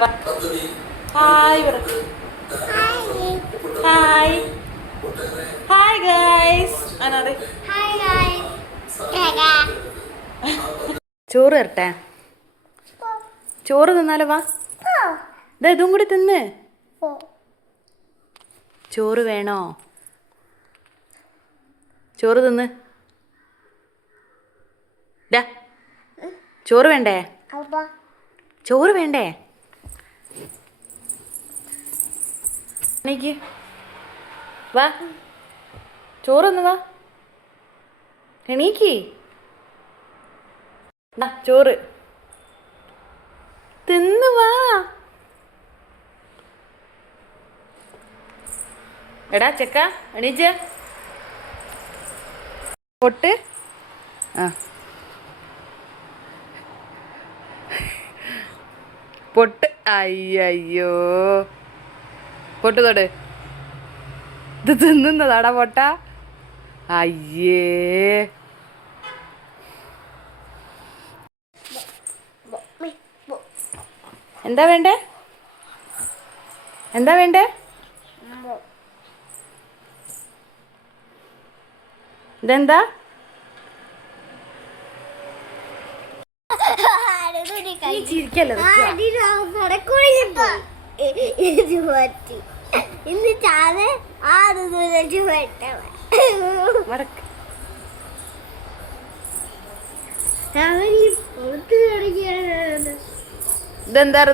Hi പറ. Hi hi guys. അനാതെ ചോറ് തരട്ടെ? ചോറ് തിന്നാലോ? വാ, ഇതും കൂടി തിന്ന്. ചോറ് വേണോ? ചോറ് തിന്ന്. ചോറ് വേണ്ടേ? ചോറ് വേണ്ടേ? എണീക്ക്, വാ, ചോറൊന്ന് വാ, എണീക്ക്, ചോറ് തിന്ന് വാ. എടാ ചെക്ക, എണീച്ച പൊട്ട്. ആ പൊട്ട്. അയ്യോ, പൊട്ട് തൊട്. ഇത് തിന്നുന്നതാടാ പൊട്ട. അയ്യേ, എന്താ വേണ്ടേ? എന്താ വേണ്ടേ? ഇതെന്താ? ചിരിക്കല്ലോ. ഇതെന്താ?